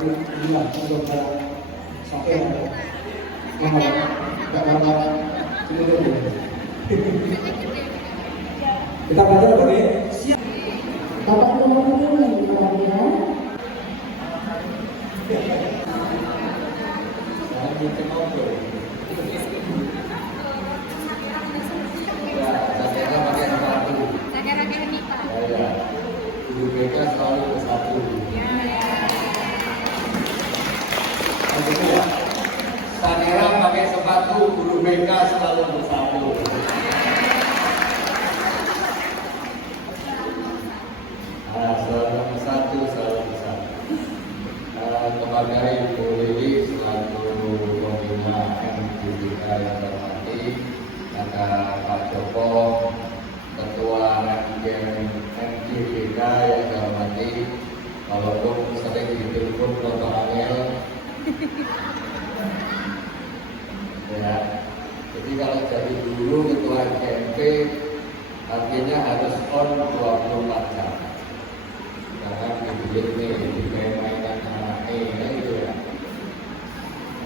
inilah untuk sampai nggak lama dulu. Kita belajar apa nih? Bapak nomor ini ya. Saya minta ngobrol. Saya pakai sepatu. Raga-raga Nita. Ya, guru BK selalu bersatu. Sanera pakai sepatu, guru BK selalu bersatu. Selalu bersatu, selalu bersatu. Kepada Ibu Lili selaku pembina MGBK yang terhormati, Pak Joko, Ketua MGBK yang terhormati, walaupun sering ditelepon Bapak Angel. Ya, jadi kalau jadi dulu ketua MGMP artinya harus on 24 jam. Karena di mainan anaknya itu ya.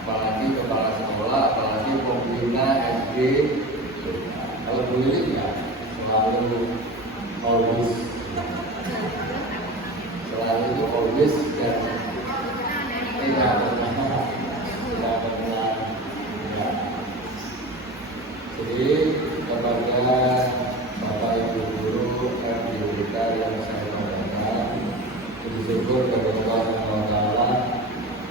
Apalagi kepala sekolah, apalagi pembina SD. Kalau dulu ya selalu always dan tidak pernah. Jadi kepada Bapak Ibu Guru MGBK yang saya hormati, bersyukur kepada Allah SWT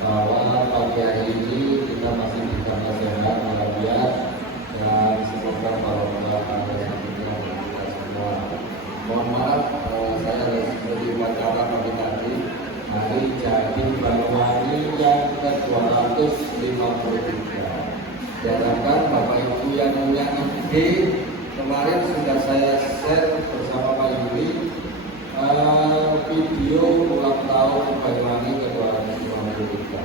bahwa pagi hari ini kita masih ditambah sehat walafiat dan semoga barokah pada kita semua. Mohon maaf saya seperti upacara pagi tadi hari jadi Banyuwangi yang ke-253. Diharapkan Bapak Ibu yang punya ide, kemarin sudah saya share bersama Pak Yuli video ulang tahun Banyuwangi ke-253.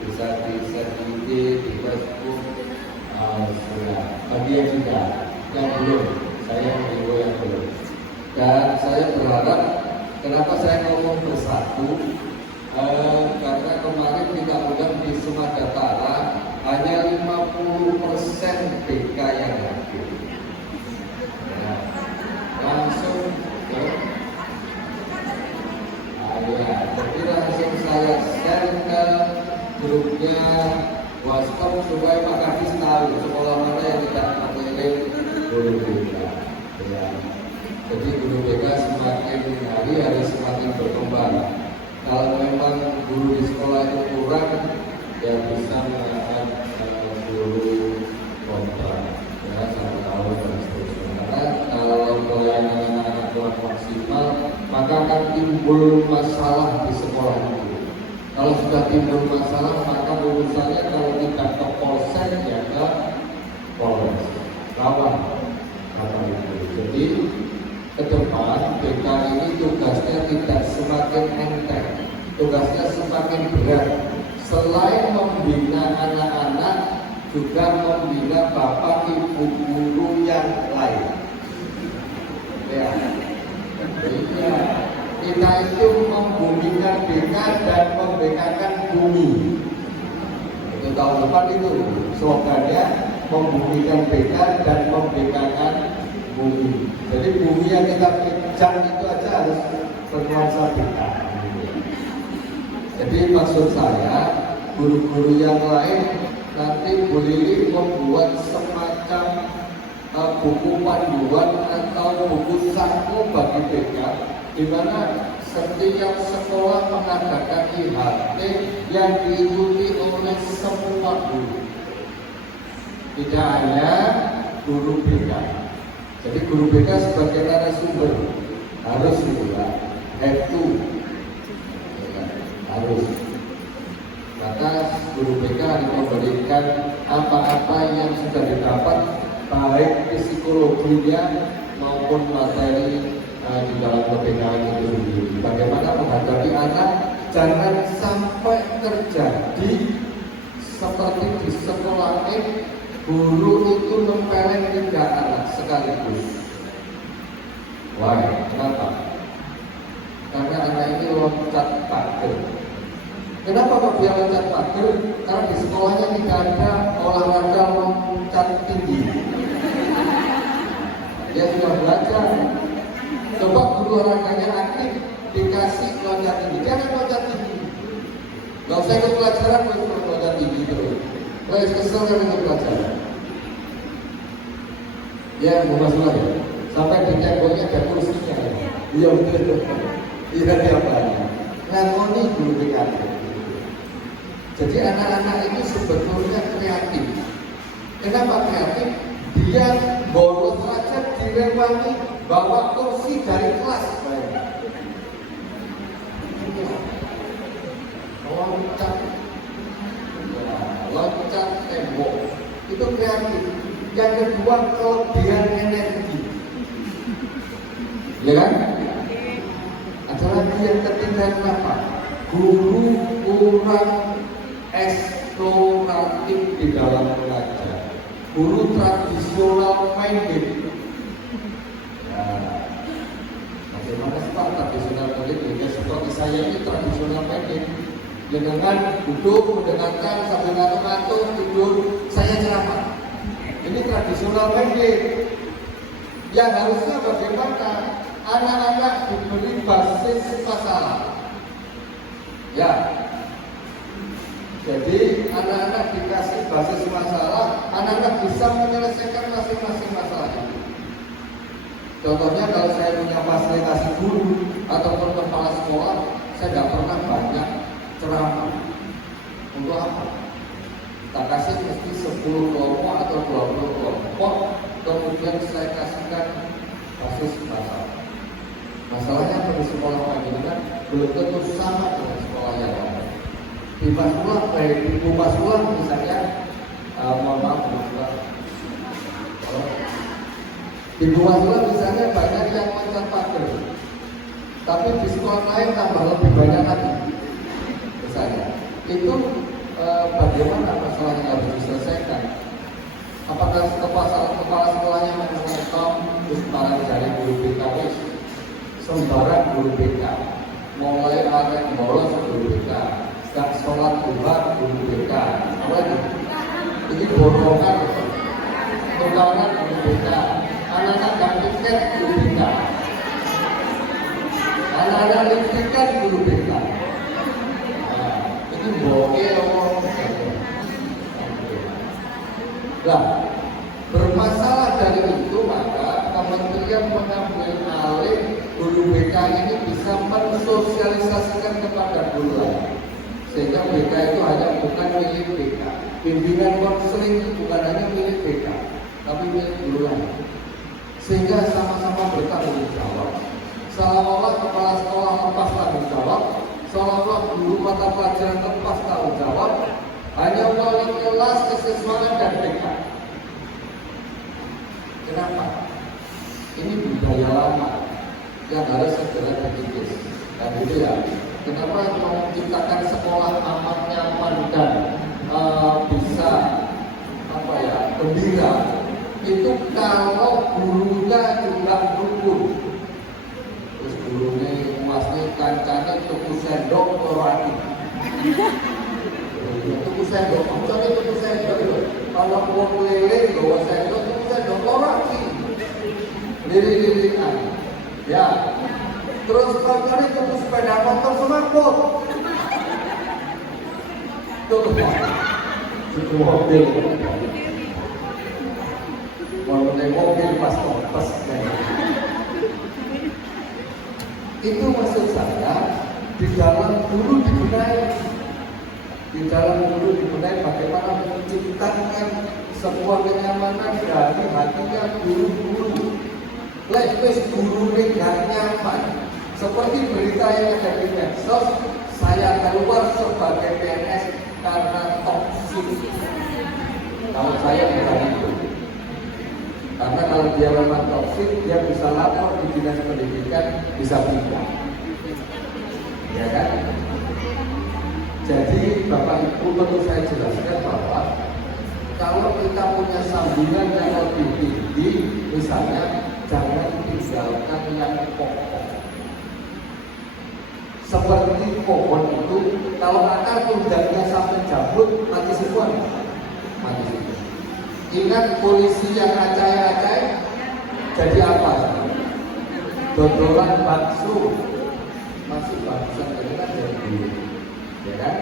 Bisa di share di IG, di Facebook, sudah. Bagi yang sudah, yang belum, saya mengimbau yang belum. Dan saya berharap, kenapa saya ngomong bersatu? Karena kemarin kita undang di Sumatera Utara hanya 50% BK yang hadir. Ya, langsung ya, jadi langsung saya share ke grupnya WhatsApp supaya Pak Kadis tahu sekolah mana yang tidak mengirim guru BK. Ya. Jadi guru BK semakin hari semakin berkembang. Kalau memang guru di sekolah itu kurang, ya bisa mengangkat guru kontrak ya 1 tahun dan seterusnya. Karena kalau pelayanan anak-anak kurang maksimal, maka akan timbul masalah di sekolah itu. Kalau sudah timbul masalah, maka urusannya kalau tidak ke polsek ya ke polres rawan kata itu. Jadi ke depan BK ini tugasnya tidak semakin enteng, tugasnya semakin berat. Selain membina anak-anak, juga membina bapak ibu guru yang lain. Ya, kita itu membumikan BK dan membekakan bumi. Itu tahun depan itu slogannya membumikan BK dan membekakan bumi. Jadi bumi yang kita pecah itu aja harus bernuansa BK. Jadi maksud saya, guru-guru yang lain nanti Bu Lili membuat semacam buku panduan atau buku saku bagi BK, di mana setiap sekolah mengadakan IHT yang diikuti oleh semua guru, tidak hanya guru BK. Jadi guru BK sebagai narasumber harus juga have to harus. Maka guru BK harus memberikan apa-apa yang sudah didapat, baik psikologinya maupun materi di dalam PPKN itu sendiri. Bagaimana menghadapi anak, jangan sampai terjadi seperti di sekolah ini, guru itu nempelin 3 anak sekaligus. Wah, kenapa? Karena anak ini loncat takut. Kenapa kok dia loncat pagar? Karena di sekolahnya tidak ada olahraga loncat tinggi. Dia sudah belajar. Coba guru olahraganya aktif, dikasih loncat tinggi. Jangan loncat tinggi. Gak usah ikut pelajaran, ikut loncat tinggi terus. Wes kesel kan ikut pelajaran. Ya, mau masuk lagi. Sampai di temboknya ada kursinya. Iya betul. Iya apa? Ngangoni guru BKT. Jadi anak-anak ini sebetulnya kreatif. Kenapa kreatif? Dia bolos saja direwangi bawa kursi dari kelas. Loncat tembok itu kreatif. Yang kedua kelebihan energi, ya kan? Ada lagi yang ketiga apa? Guru kurang eksploratif di dalam belajar. Guru tradisional minded. Bagaimana Pak tradisional minded? Ya seperti saya ini tradisional minded. Dengan duduk, mendengarkan sambil ngantuk-ngantuk tidur, saya ceramah. Ini tradisional minded. Yang harusnya bagaimana? Anak-anak diberi basis masalah. Ya. Jadi anak-anak dikasih basis masalah, anak-anak bisa menyelesaikan masing-masing masalah itu. Contohnya kalau saya punya fasilitasi guru ataupun kepala sekolah, saya tidak pernah banyak ceramah. Untuk apa? Tak kasih mesti 10 kelompok atau 20 kelompok, kemudian saya kasihkan basis masalah. Masalahnya di sekolah pagi kan belum tentu sama dengan sekolah yang lain. Di Masulah misalnya, mohon maaf, di Masulah misalnya banyak yang loncat pagar, tapi di sekolah lain tambah lebih banyak lagi. Misalnya, itu bagaimana masalah yang harus diselesaikan? Apakah kepala sekolahnya mengatakan terus barang dari guru BK, sembarang guru BK, mulai arek bolos guru BK, gak sholat duha guru BK, apa itu? Ini borongan, tukaran guru BK, anak-anak gak tiket guru BK, anak-anak tiket guru BK. Ini bokeh orang. Nah, bermasalah dari itu maka kementerian mengambil alih guru BK ini bisa mensosialisasikan kepada guru lain, sehingga BK itu hanya bukan milik BK, bimbingan konseling itu bukan hanya milik BK, tapi milik guru lain, sehingga sama-sama bertanggung jawab. Seolah-olah kepala sekolah lepas tanggung jawab, seolah-olah guru mata pelajaran lepas tanggung jawab, hanya wali kelas, kesiswaan dan BK. Kenapa? Ini budaya lama yang harus segera dikikis. Dan itu ya, kenapa mau menciptakan sekolah aman, nyaman dan bisa gembira? Itu kalau gurunya juga rukun. Terus gurunya muasnya kancane tuku sendok orani. Tuku sendok, maksudnya tuku sendok. Kalau uang lele bawa sendok, tuku sendok orani. Lirik-lirikan. Ya. Terus kalau tuku sepeda motor semangkut. Tuku mobil. Mau naik mobil pas kompas. Itu maksud saya di dalam guru dibenahi bagaimana menciptakan sebuah kenyamanan dari hatinya guru-guru. Lewis guru gak nyaman, seperti berita yang ada di medsos, saya keluar sebagai PNS karena toksik. Kalau saya bukan itu. Karena kalau dia memang toksik, dia bisa lapor di dinas pendidikan, bisa pindah. Ya kan? Jadi Bapak Ibu perlu saya jelaskan bahwa kalau kita punya sambungan yang lebih tinggi, misalnya jangan tinggalkan yang pokok. Seperti pohon itu, kalau akar pundaknya sampai jabut, mati semua. Mati semua. Ingat polisi yang acai-acai, jadi apa? Dodolan bakso, masih bangsa ini kan jadi guru, ya kan?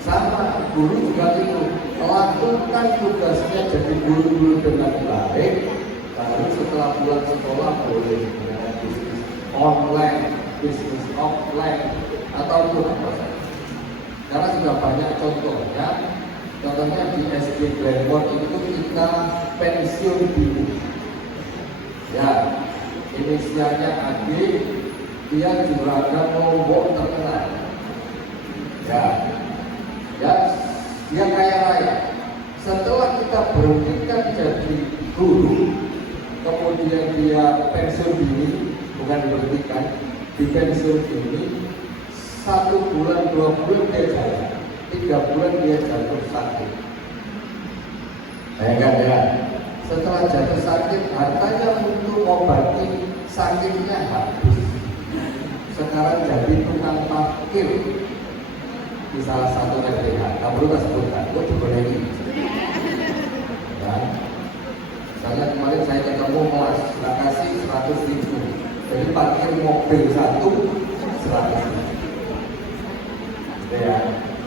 Sama, guru juga itu melakukan tugasnya jadi guru-guru dengan baik. Baru setelah pulang sekolah boleh menggunakan bisnis online, bisnis offline, ataupun apa saja. Karena sudah banyak contohnya. Contohnya di SD Glenmore itu kita pensiun dini. Ya, inisialnya AG, dia juragan Lombok terkenal. Ya, dia kaya raya. Setelah kita berhentikan jadi guru, kemudian dia pensiun dini, bukan diberhentikan, di pensiun dini, 1 bulan 2 bulan dia jalan, 3 bulan dia jatuh sakit. Bayangkan ya, setelah jatuh sakit, hartanya untuk obati sakitnya habis. Sekarang jadi tukang parkir di salah satu LBH. Kamu perlu sebutkan, gue juga lagi. Ya. Misalnya kemarin saya ketemu Mas, tak kasih 100.000. Jadi parkir mobil 1 100.000. Ya,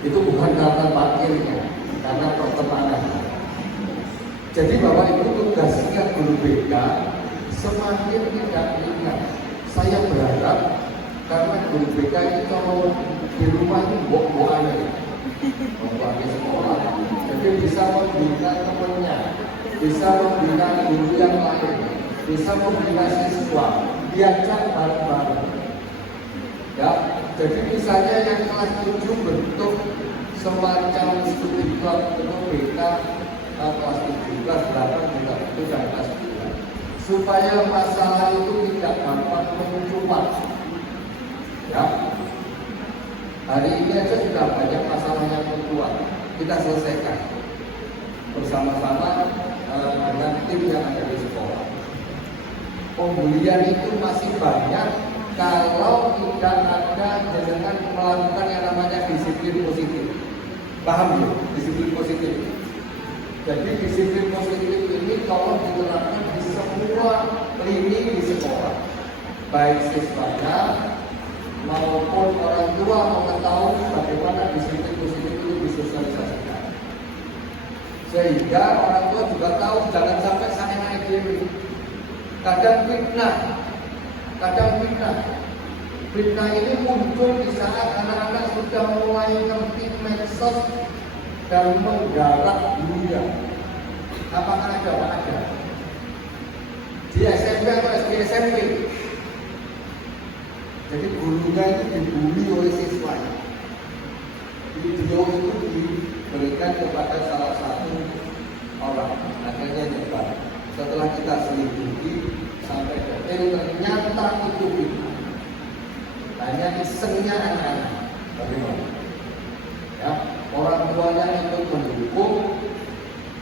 itu bukan karena parkirnya, karena pertemanan. Jadi Bapak Ibu tugasnya guru BK semakin tidak ingat. Saya berharap karena guru BK itu kalau di rumah itu bok-bokannya, bok-bokannya sekolah, jadi bisa membina temannya, bisa membina guru yang lain, bisa membina siswa, diajak bareng-bareng. Ya, jadi misalnya yang kelas 7 bentuk semacam studi club untuk BK kelas 7, kelas 8 juga itu dan kelas 9, supaya masalah itu tidak gampang mencuat. Ya, hari ini aja sudah banyak masalah yang mencuat, kita selesaikan bersama-sama dengan tim yang ada di sekolah. Pembulian itu masih banyak kalau tidak ada jenengan melakukan yang namanya disiplin positif. Paham ya? Disiplin positif. Jadi disiplin positif ini kalau diterapkan di semua lini di sekolah, baik siswanya maupun orang tua mengetahui bagaimana disiplin positif itu disosialisasikan. Sehingga orang tua juga tahu jangan sampai saya naik diri. Kadang fitnah ini muncul di saat anak-anak sudah mulai ngerti medsos dan menggarap dunia. Apakah ada? Ada. Di SMP atau SMP. Jadi gurunya itu dibully oleh siswanya. Video itu diberikan kepada salah satu orang, akhirnya nyebar. Setelah kita selidiki sampai detail, ternyata itu fitnah. Hanya isengnya anak-anak. Bagaimana? Ya, orang tuanya ikut mendukung,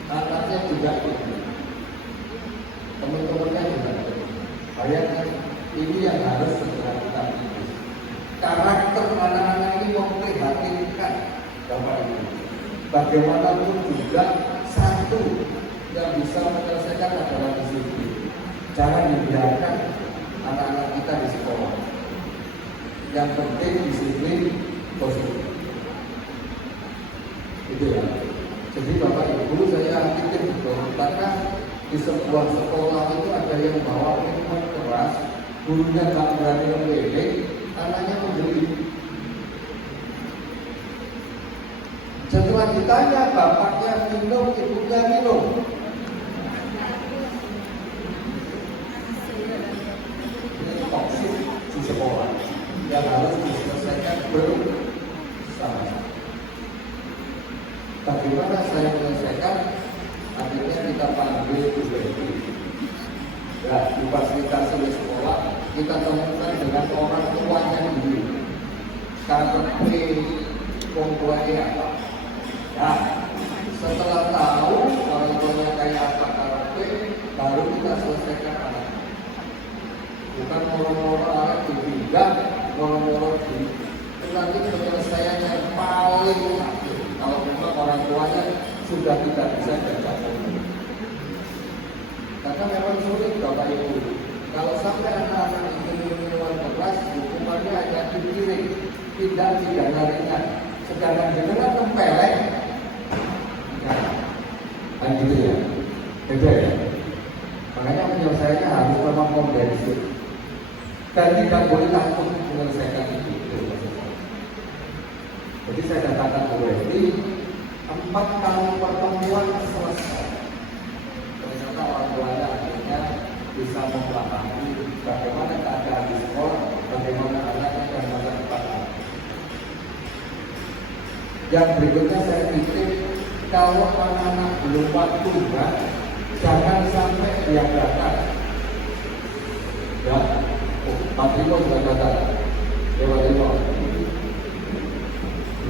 anaknya juga ikut, teman-temannya juga ikut. Bayangkan, ini yang harus segera kita pilih. Karakter anak-anak ini memprihatinkan, Bapak Ibu. Bagaimanapun juga satu yang bisa menyelesaikan adalah disiplin. Jangan dibiarkan anak-anak kita di sekolah. Yang penting disiplin positif. Itu ya. Jadi Bapak Ibu, saya pikir betul, karena di sebuah sekolah itu ada yang bawa minuman keras, gurunya nggak berani memilih, anaknya membeli. Setelah ditanya, bapaknya minum, ibunya minum. Ini toksik di sekolah yang harus diselesaikan bersama. Bagaimana saya menyelesaikan? Akhirnya kita panggil UBD. Ya, difasilitasi oleh sekolah, kita temukan dengan orang tuanya dulu. Karepe orang tuanya apa? Ya, setelah tahu orang tuanya kayak apa karepe, baru kita selesaikan anak. Bukan moro-moro anak dipindah, moro-moro di nanti penyelesaiannya paling akhir kalau memang orang tuanya sudah tidak bisa baca komik. Karena memang sulit Bapak Ibu. Kalau sampai anak-anak itu minuman keras, hukumannya hanya dikirim, tidak pidana ringan. Sedangkan jenengan tempeleng, ya, kan gitu ya, beda ya. Makanya penyelesaiannya harus memang komprehensif dan tidak boleh takut menyelesaikan itu. Jadi saya katakan berarti 4 kali pertemuan selesai. Ternyata orang tuanya akhirnya bisa memahami bagaimana keadaan di sekolah, bagaimana anaknya dan masa depan. Yang berikutnya saya titip, kalau anak-anak belum waktunya, jangan sampai dia datang. Ya, Pak Trimo juga datang. Dewa Trimo.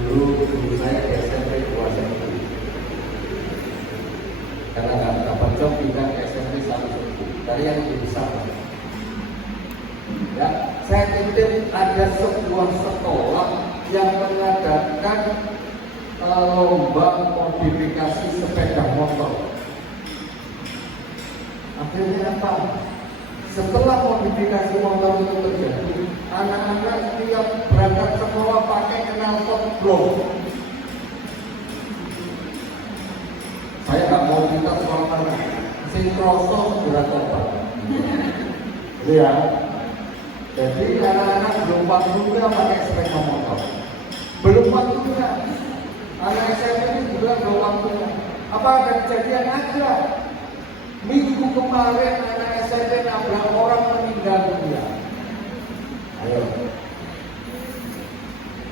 Dulu saya ke SMP 2 SMP. Karena nggak dapat job pindah ke SMP 1 dari yang lebih besar. Ya, saya titip ada sebuah sekolah yang mengadakan lomba modifikasi sepeda motor. Akhirnya apa? Setelah modifikasi motor itu terjadi, anak-anak tiap berangkat sekolah pakai knalpot blok. Saya nggak mau cerita soal mana, sinkroso segera tobat. Ya, jadi anak-anak belum waktunya pakai sepeda motor, belum waktunya. Anak SMP ini bilang belum waktunya. Apa ada kejadian aja? Minggu kemarin anak SMP nabrak orang meninggal dunia. Ayo,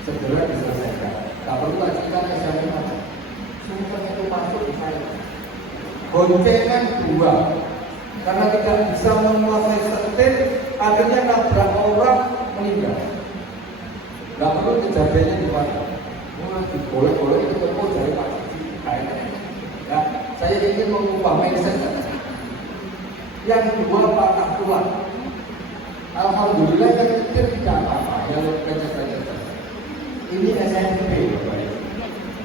segera diselesaikan. Tak perlu lanjutkan SMP aja. Sumpah itu masuk di saya. Boncengan 2, karena tidak bisa menguasai setir, akhirnya nabrak orang meninggal. Gak perlu kejadiannya di mana. Boleh-boleh ketemu dari Pak Cici. Ya, saya ingin mengubah mindset. Yang kedua patah tulang. Alhamdulillah yang kecil tidak apa-apa, yang kecil-kecil. Ini SMP, Bapak Ibu.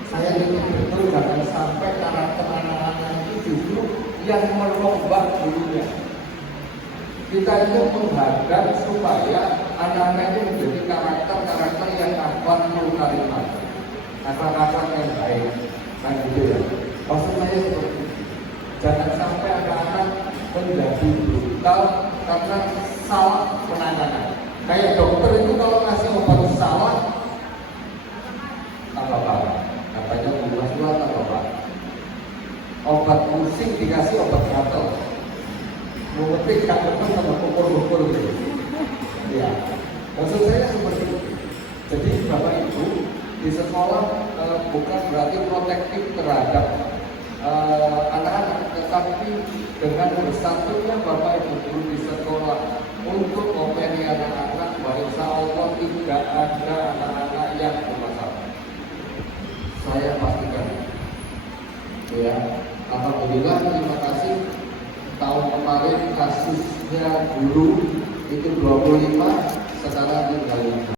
Saya ingin betul jangan sampai karakter anak-anak itu justru yang merombak dulunya. Kita itu menghadap supaya anak-anak itu menjadi karakter-karakter yang akan melukai. Akhlak-akhlak yang baik, kan gitu ya. Maksud saya seperti itu. Jangan sampai anak-anak menjadi brutal karena salah penanganan. Kayak dokter itu kalau ngasih obat salah, apa-apa, katanya buah-buah apa-apa. Obat pusing dikasih obat gatal. Mengetik gak betul sama pukul-pukul gitu. Ya, maksud saya seperti itu. Jadi Bapak Ibu di sekolah bukan berarti protektif terhadap anak-anak, tetapi dengan bersatunya Bapak Ibu guru di sekolah untuk opini anak-anak, bahwa insya Allah tidak ada anak-anak yang bermasalah. Saya pastikan. Ya, alhamdulillah, terima kasih. Tahun kemarin kasusnya guru itu 25, sekarang tinggal 5.